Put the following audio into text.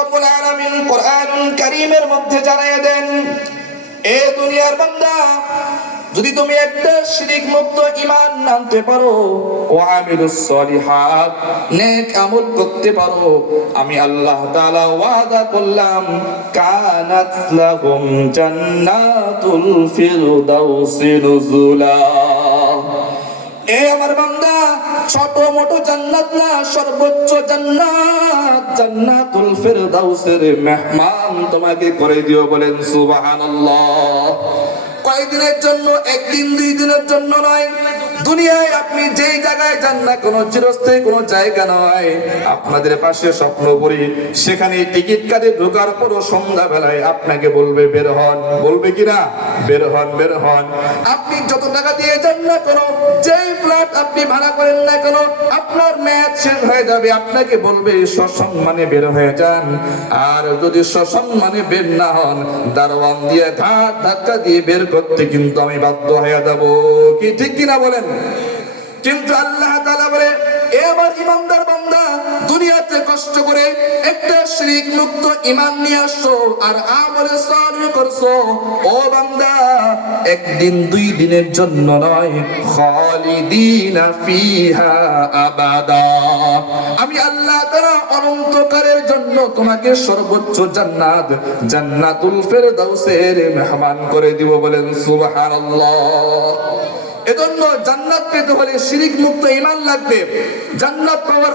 রব্বুল আলামিন কোরআনুল কারীমের মধ্যে জানিয়ে দেন, এ দুনিয়ার বান্দা, যদি তুমি একটা শিরক মুক্ত ঈমান আনতে পারো ও আমিলুস সলিহাত নেক আমল করতে পারো, আমি আল্লাহ তাআলা ওয়াদা করলাম কানাত লাহুম জান্নাতুল ফিরদাউসি নুজুলা। এ আমার বান্দা, ছোট মোটো জান্নাত না, সর্বোচ্চ জান্নাত, জান্নাতুল ফিরদাউসের মেহমান তোমাকে করে দিও। বলেন সুবহানাল্লাহ। কয়েকদিনের জন্য, একদিন দুই দিনের জন্য নয়, দুনিয়ায় আপনি যেই জায়গায় যান না, কোনো চিরস্থায়ী কোনো জায়গা নয়। আপনাদের পাশে স্বপ্ন পরি, সেখানে টিকিট কাটে ঢোকার পরও সন্ধ্যা বেলায় আপনাকে বলবে বের হন, বলবে কিনা বের হন বের হন। আপনি যত টাকা দিয়ে যান না কেন, যেই ফ্ল্যাট আপনি ভাড়া করেন না কেন, আপনার মেয়াদ শেষ হয়ে যাবে, আপনাকে বলবে সসম্মানে বের হয়ে যান। আর যদি সসম্মানে বের না হন, দারোয়ান দিয়ে ধাক্কা দিয়ে বের করতে কিন্তু আমি বাধ্য হয়ে যাব। কি ঠিক কিনা বলেন? কিন্তু আল্লাহ তাআলা বলে, এ আমার ইমানদার বান্দা, দুনিয়াতে কষ্ট করে একটা শিরক মুক্ত ঈমান নিয়ে আসছো আর আমলে সালেহ করছো, ও বান্দা, একদিন দুই দিনের জন্য নয়, খালিদিনা ফিহা আবাদা, আমি আল্লাহ তাআলা অনন্তকালের জন্য তোমাকে সর্বোচ্চ জান্নাত, জান্নাতুল ফিরদাউসের মেহমান করে দিব। বলেন সুবহানাল্লাহ। এজন্য জান্নাত পেতে হলে শিরক মুক্ত ঈমান লাগবে। জান্নাত পাওয়ার